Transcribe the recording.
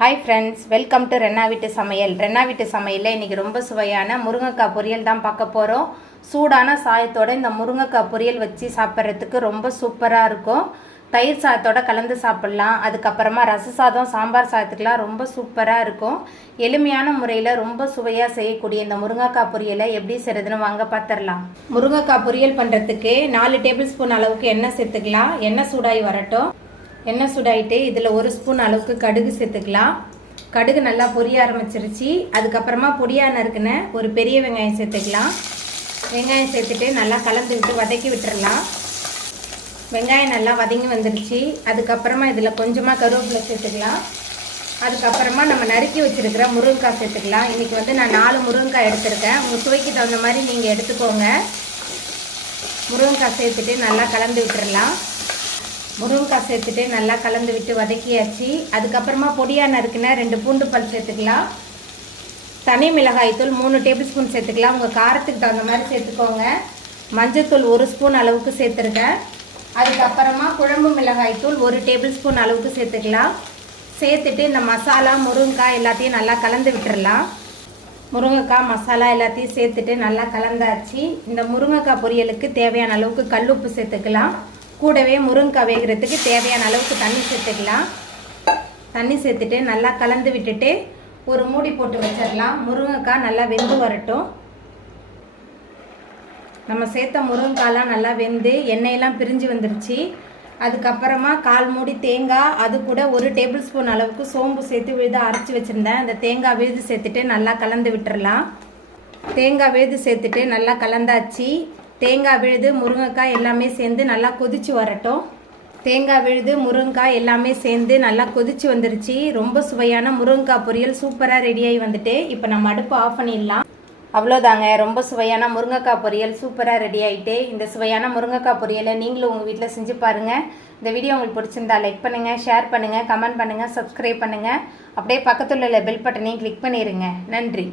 Hi friends welcome to रेन्ना Veettu सமையல் रेन्ना Veettu சமையல்ல இன்னைக்கு ரொம்ப சுவையான முருங்கைக்காய் பொரியல் தான் பார்க்க போறோம். சூடான சாதத்தோட இந்த முருங்கைக்காய் பொரியல் வச்சு சாப்பிட்றதுக்கு ரொம்ப சூப்பரா இருக்கும். தயிர் சாதத்தோட கலந்து சாப்பிடலாம். அதுக்கு அப்புறமா ரச சாதம் சாம்பார் சாதத்துக்குலாம் ரொம்ப சூப்பரா இருக்கும். எளிமையான முறையில் ரொம்ப சுவையா செய்யக்கூடிய இந்த முருங்கைக்காய் பொரியலை எப்படி செய்யறதுன்னு வாங்க பார்த்துடலாம். முருங்கைக்காய் பொரியல் பண்ணுறதுக்கு 4 டேபிள் ஸ்பூன் அளவுக்கு எண்ணெய் சேர்த்துக்கலாம். எண்ணெய் சூடாகி வரட்டும். எண்ணெய் சூடாயிட்டு இதில் 1 ஸ்பூன் அளவுக்கு கடுகு சேர்த்துக்கலாம். கடுகு நல்லா பொரிய ஆரம்பிச்சிருச்சு. அதுக்கப்புறமா பொடியாக நறுக்குன ஒரு பெரிய வெங்காயம் சேர்த்துக்கலாம். வெங்காயம் சேர்த்துட்டு நல்லா கலந்து விட்டு வதக்கி விட்டுறலாம். வெங்காயம் நல்லா வதங்கி வந்துருச்சு. அதுக்கப்புறமா இதில் கொஞ்சமாக கருவேப்பிலை சேர்த்துக்கலாம். அதுக்கப்புறமா நம்ம நறுக்கி வச்சுருக்கிற முருங்கைக்காய் சேர்த்துக்கலாம். இன்றைக்கி நான் 4 முருங்கைக்காய் எடுத்துருக்கேன். உங்கள் சுவைக்கு தகுந்த மாதிரி நீங்கள் எடுத்துக்கோங்க. முருங்கைக்காய் சேர்த்துட்டு நல்லா கலந்து விட்டுறலாம். முருங்கைக்காய் சேர்த்துட்டு நல்லா கலந்து விட்டு வதக்கியாச்சு. அதுக்கப்புறமா பொடியாக நறுக்குன 2 பூண்டு பல் சேர்த்துக்கலாம். தனி மிளகாய் தூள் 3 டேபிள் ஸ்பூன் சேர்த்துக்கலாம். உங்கள் காரத்துக்கு தகுந்த மாதிரி சேர்த்துக்கோங்க. மஞ்சள்தூள் 1 ஸ்பூன் அளவுக்கு சேர்த்துருக்கேன். அதுக்கப்புறமா குழம்பு மிளகாய் தூள் 1 டேபிள் ஸ்பூன் அளவுக்கு சேர்த்துக்கலாம். சேர்த்துட்டு இந்த மசாலா முருங்கைக்காய் எல்லாத்தையும் நல்லா கலந்து விட்டுறலாம். முருங்கைக்காய் மசாலா எல்லாத்தையும் சேர்த்துட்டு நல்லா கலந்தாச்சு. இந்த முருங்கைக்காய் பொரியலுக்கு தேவையான அளவுக்கு கல்லுப்பு சேர்த்துக்கலாம். கூடவே முருங்கைக்காய் வேகிறதுக்கு தேவையான அளவுக்கு தண்ணி சேர்த்துக்கலாம். தண்ணி சேர்த்துட்டு நல்லா கலந்து விட்டுட்டு ஒரு மூடி போட்டு வச்சிடலாம். முருங்கைக்காய் நல்லா வெந்து வரட்டும். நம்ம சேர்த்த முருங்கைக்காயெலாம் நல்லா வெந்து எண்ணெயெல்லாம் பிரிஞ்சு வந்துருச்சு. அதுக்கப்புறமா 1/4 மூடி தேங்காய், அது கூட 1 டேபிள் ஸ்பூன் அளவுக்கு சோம்பு சேர்த்து விழுது அரைச்சி வச்சுருந்தேன். அந்த தேங்காய் விழுது சேர்த்துட்டு நல்லா கலந்து விட்டுறலாம். தேங்காய் விழுது சேர்த்துட்டு நல்லா கலந்தாச்சு. தேங்காய் விழுது முருங்கைக்காய் எல்லாமே சேர்ந்து நல்லா கொதிச்சு வரட்டும். தேங்காய் விழுது முருங்கைக்காய் எல்லாமே சேர்ந்து நல்லா கொதிச்சு வந்துருச்சு. ரொம்ப சுவையான முருங்கைக்காய் பொரியல் சூப்பராக ரெடியாகி வந்துட்டு இப்போ நம்ம அடுப்பு ஆஃப் பண்ணிடலாம். அவ்வளோதாங்க, ரொம்ப சுவையான முருங்கைக்காய் பொரியல் சூப்பராக ரெடி ஆகிட்டு. இந்த சுவையான முருங்கைக்காய் பொரியலை நீங்களும் உங்கள் வீட்டில் செஞ்சு பாருங்கள். இந்த வீடியோ உங்களுக்கு பிடிச்சிருந்தா லைக் பண்ணுங்கள், ஷேர் பண்ணுங்கள், கமெண்ட் பண்ணுங்கள், சப்ஸ்கிரைப் பண்ணுங்கள். அப்படியே பக்கத்தில் உள்ள பெல் பட்டனையும் கிளிக் பண்ணிடுங்க. நன்றி.